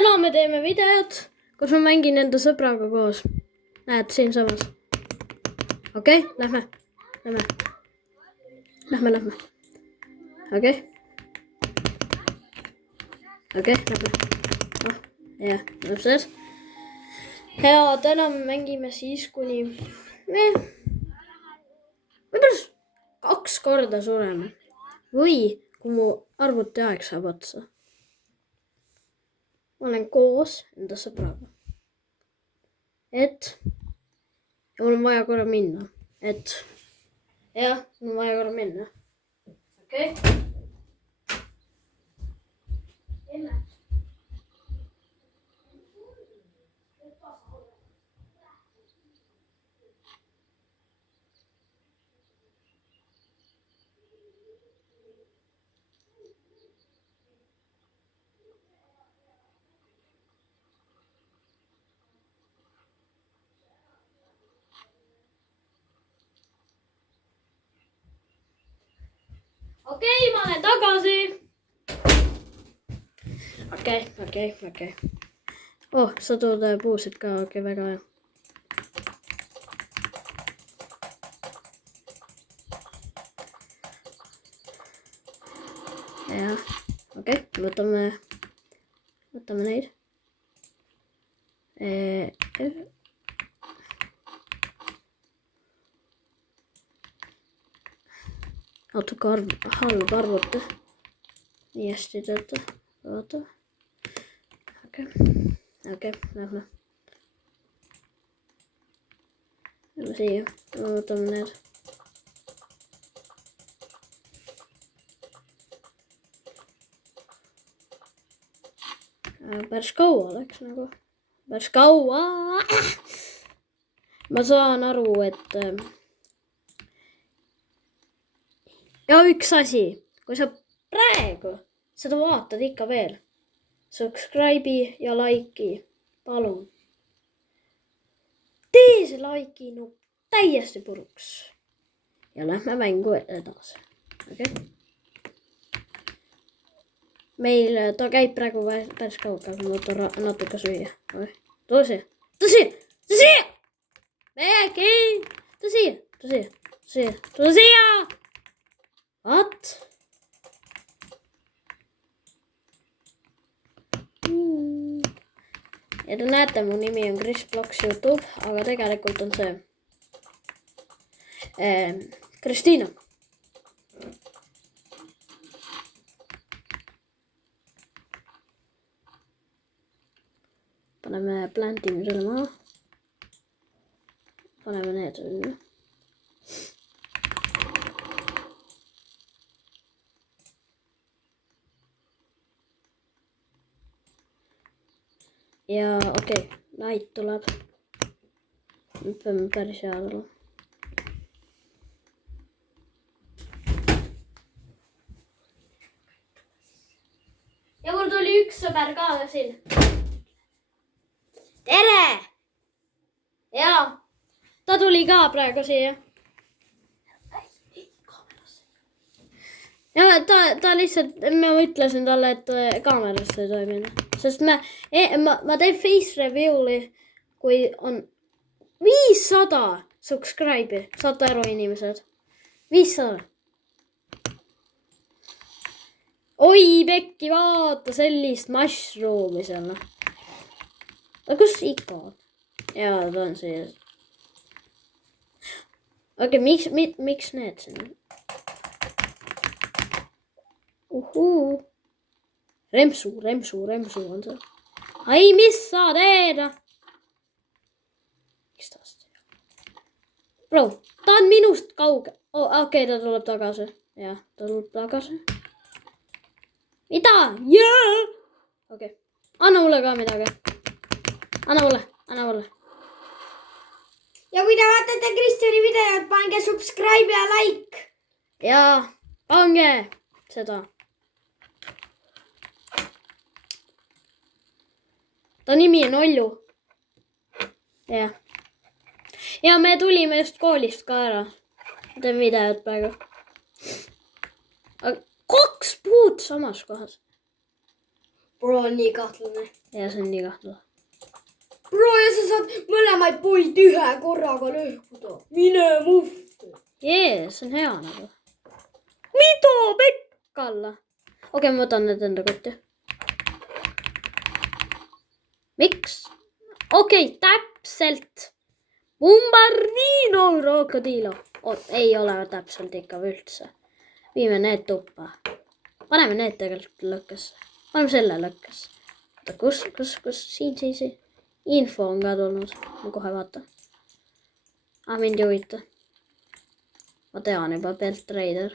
täna me teeme videot, kus ma mängin enda sõbraga koos. Näed, siin samas. Okei, lähme. Lähme. Okei, lähme. Oh, jah, lõpses. Ja täna me mängime siis kuni me võib-olla 2 korda sureme. Või kui mu arvutiaeg saab otsa. Ma olen koos enda sõbraga. Ja mul on vaja korra minna. Jah, mul on vaja korra minna. Okei. Okei, ma olen tagasi. Okei. Oh, sa tood puusid ka, okei, väga hea. Jah, okei, võtame neid. Natuke halb arvuti. Nii hästi tööta. Vaata. Okei, lähme. Lähme siia. Võtame need. Päris kaua läks nagu. Päris kaua. Ma saan aru, et ja üks asi, kui sa praegu seda vaatad ikka veel, subscribe'i ja like'i, palun. Tee see like'i nupp täiesti puruks. Ja lähme mängu edasi. Okay? Meil ta käib praegu päris kaugel, ma võtan natuke süüa. Tule siia! Mägi! Tule siia! What? Ja te näete, mu nimi on Chris Bloks YouTube, aga tegelikult on see Kristiina. Paneme plantimisele maha. Paneme need sinna. Ja okei, night tuleb. Me peame päris head olla. Ja mul tuli üks sõber ka siin. Tere! Jaa, ta tuli ka praegu siia. Ja ta lihtsalt, ma ütlesin talle, et kaamerasse ei tohi minna. Sest ma teen face review'i, kui on 500 subscribe'i. Saate aru, inimesed? 500. Oi, pekki, vaata sellist mushroomi seal. Aga kus ikka on? Jaa, ta on sees. Okei, miks need siin? Remsu on see. Ai, mis sa teed? Miks ta seda? Bro, ta on minust kauge. Okei, ta tuleb tagasi. Jah, ta tuleb tagasi. Mida? Jaa! Okei, anna mulle ka midagi. Anna mulle. Ja kui te vaatate Kristjani videot, pange subscribe ja like. Jaa, pange seda. Ta nimi on Ollu. Jah. Ja me tulime just koolist ka ära. Teen videot praegu. 2 puud samas kohas. Bro on nii kahtlane. Ja see on nii kahtlane. Bro, ja sa saad mõlemaid puid ühe korraga lõhkuda. Mine muhv. Jee, see on hea nagu. Mida pekka alla? Okei, ma võtan need enda kotti. Miks? Okei, täpselt. Bombardino krokodilo. Ei ole täpselt ikka üldse. Viime need tuppa. Paneme need tegelikult lõkkesse. Paneme selle lõkkesse. Oota, kus? Siin. Info on ka tulnud. Ma kohe vaatan. Mind ei huvita. Ma tean juba Belt Raider.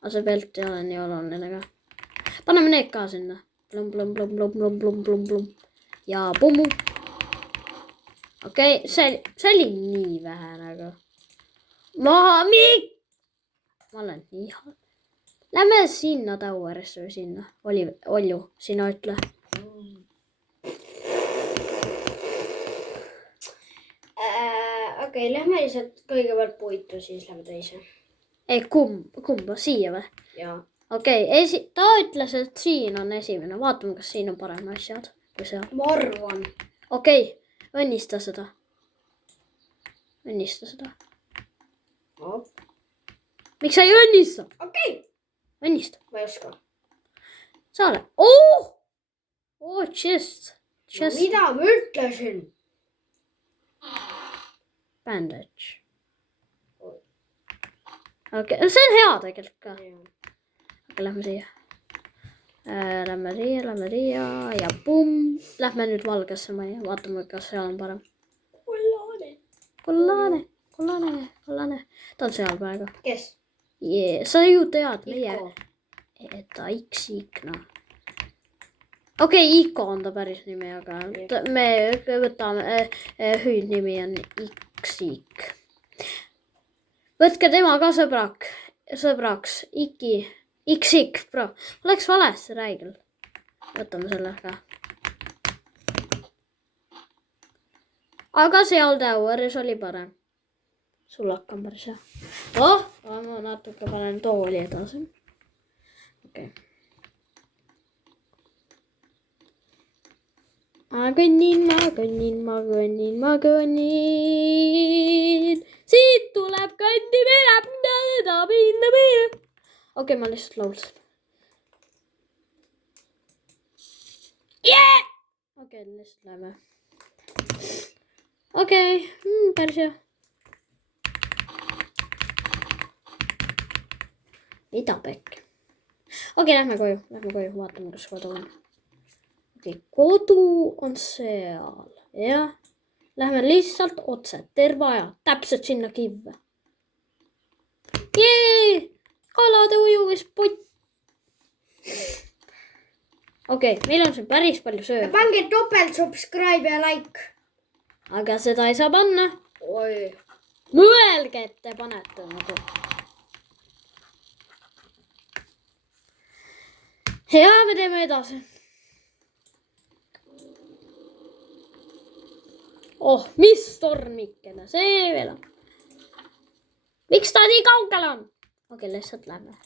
Aga see Belt ei ole nii oluline ka. Paneme need ka sinna. Blum. Ja pummu. Okei, see oli nii vähe nagu. Ma olen nii halb. Lähme sinna Towerisse või sinna. Olju, sina ütle. Okei, lähme lihtsalt kõigepealt puitu, siis lähme teise. Ei, kumba? Siia või? Jaa. Okei, ta ütles, et siin on esimene. Vaatame, kas siin on parem asjad kui seal. Ma arvan. Okei, õnnista seda. No. Miks sa ei õnnista? Okei. Õnnista. Ma ei oska. Saale. Chest. No, mida ma ütlesin? Bandage. Okei, see on hea tegelikult ka. Okei, lähme siia. Lähme siia ja pumm. Lähme nüüd valgesse majja. Vaatame, kas seal on parem. Kollane. Ta on seal praegu. Kes? Sa ju tead meie. Ta X-ik, noh. Okei, Iko on ta päris nimi, aga me võtame hüüdnimi on X-ik. Võtke tema ka sõbraks. X-ik, bro. Oleks valesti räägil. Võtame selle ka. Aga seal Toweris oli parem. Sul hakkam päris hea. Ma natuke panen tooli edasi. Okei. Ma kõnnin. Siit tuleb kõndimine. Okei, ma lihtsalt laulsin. Okei, lihtsalt lähme. Okei, päris hea. Mida pekki? Okei, lähme koju. Vaatame, kas kodu on. Okei, kodu on seal. Jah. Lähme lihtsalt otse. Terve aja. Täpselt sinna kivve. Jee! Kalade ujumispott. Okei, meil on siin päris palju sööda. Pange topelt subscribe ja like. Aga seda ei saa panna. Oi. Mõelge, et te panete nagu. Ja me teeme edasi. Mis tormikene, see veel on. Miks ta nii kaugel on? Okei, lihtsalt lähme.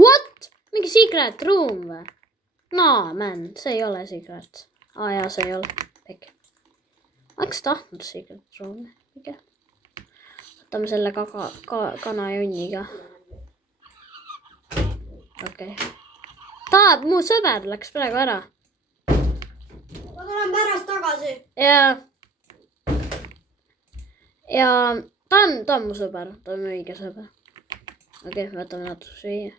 What? Mingi secret room või? No, man, see ei ole secret. Jaa, see ei ole. Pekki. Ma oleks tahtnud secret room'i. Võtame selle kanajunniga. Okei. Mu sõber läks praegu ära. Ma tulen pärast tagasi. Ja ta on mu sõber. Ta on õige sõber. Okei, võtame natuke siia.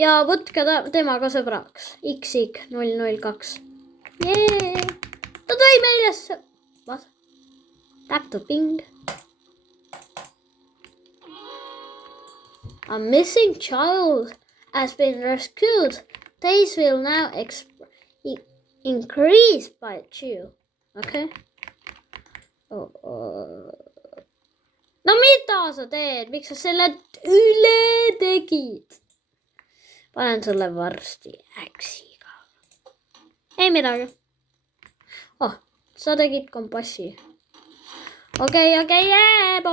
Ja võtke tema ka sõbraks. X002. Jee! Ta tõi meile What? Tap to ping. A missing child has been rescued. Days will now increase by 2. Okay. No mitä sä teet? Miksi sä selle yle tekit? Panen sulle varsti äksiä. Ei mitään. Oh, sä tekit kompassia. Okei, jebo.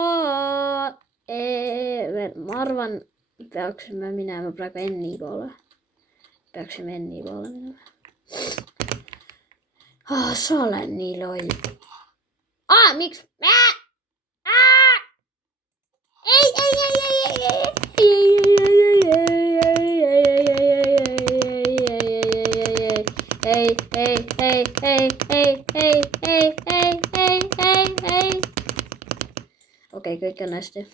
Mä arvan, peaksime minema praegu Enni poole. Peaksime Enni poole minema. Sa oled nii loll. Miks? Okei, kõik on hästi.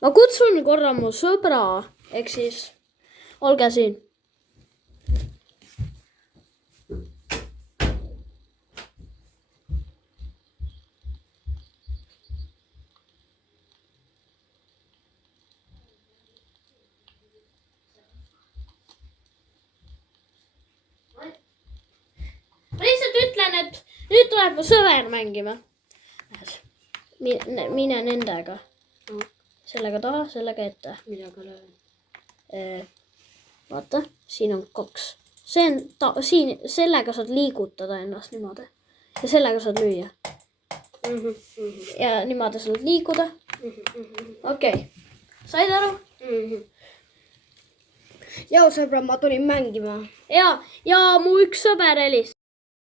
Ma kutsun korra mu sõbra, ehk siis olge siin. Ma lihtsalt ütlen, et nüüd tuleb mu sõber mängima. Mine nendega. Sellega taha, sellega ette. Millega löön? Vaata, siin on 2. Siin, sellega saad liigutada ennast niimoodi. Ja sellega saad lüüa. Ja niimoodi saad liiguda. Okei. Said aru? Joo, sõbra, ma tulin mängima. Ja mu üks sõber helistas.